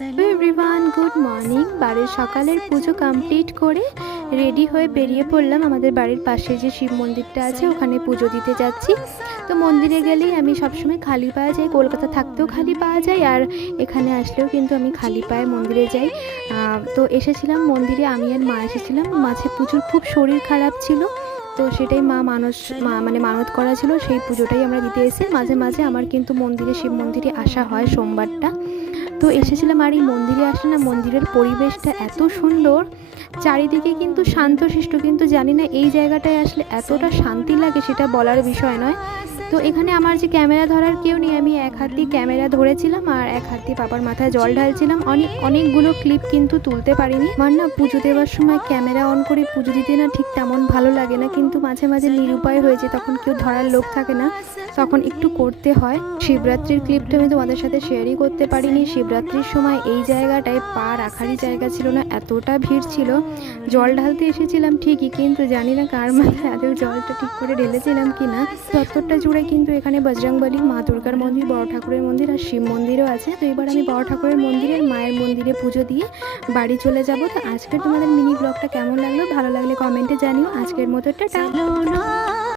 Hello everyone, good morning. বাড়ির সকালের পুজো complete করে রেডি হয়ে বেরিয়ে পড়লাম। আমাদের বাড়ির পাশে যে শিব মন্দিরটা আছে ওখানে পুজো দিতে যাচ্ছি। তো মন্দিরে গেলেই আমি সবসময় খালি পায়ে যাই, কলকাতা থাকতেও খালি পাওয়া যায়, আর এখানে আসলেও কিন্তু আমি খালি পায়ে মন্দিরে যাই। তো এসেছিলাম মন্দিরে, আমি আর মা এসেছিলাম। মাঝে পুজোর খুব শরীর খারাপ ছিল, তো সেটাই মানত করা ছিল, সেই পুজোটাই আমরা দিতে এসে মাঝে মাঝে আমার কিন্তু মন্দিরে, শিব মন্দিরে আসা হয় সোমবারটা। তো এসেছিলাম, আর এই মন্দিরে আসলে না, মন্দিরের পরিবেশটা এত সুন্দর, চারিদিকে কিন্তু শান্তশিষ্ট, কিন্তু জানি না এই জায়গাটায় আসলে এতটা শান্তি লাগে সেটা বলার বিষয় নয়। তো এখানে আমার যে ক্যামেরা ধরার কেউ নেই, আমি এক হাত দিয়ে ক্যামেরা ধরেছিলাম আর এক হাত দিয়ে বাবার মাথায় জল ঢালছিলাম। অনেকগুলো ক্লিপ কিন্তু তুলতে পারিনি। আমার না পুজো দেওয়ার সময় ক্যামেরা অন করে পুজো দিতে না ঠিক তেমন ভালো লাগে না, কিন্তু মাঝে মাঝে নিরুপায় হয়েছে, তখন কেউ ধরার লোক থাকে না, তখন একটু করতে হয়। শিবরাত্রির ক্লিপটা আমি তোমাদের সাথে শেয়ারই করতে পারিনি। শিবরাত্রির সময় এই জায়গাটায় পা রাখারই জায়গা ছিল না, এতটা ভিড় ছিল। জল ঢালতে এসেছিলাম ঠিকই, কিন্তু জানি না কার মাথায় আদৌ জলটা ঠিক করে ঢেলেছিলাম কি না। চত্বরটা জুড়ে কিন্তু এখানে বজরংবলী, মা দুর্গার মন্দির, বড় ঠাকুরের মন্দির আর শিব মন্দিরও আছে। তো এবার আমি বড় ঠাকুরের মন্দিরে, মায়ের মন্দিরে পুজো দিয়ে বাড়ি চলে যাব। তো আজকের তোমাদের মিনি ব্লগটা কেমন লাগলো, ভালো লাগলে কমেন্টে জানিও। আজকের মতো টাটা।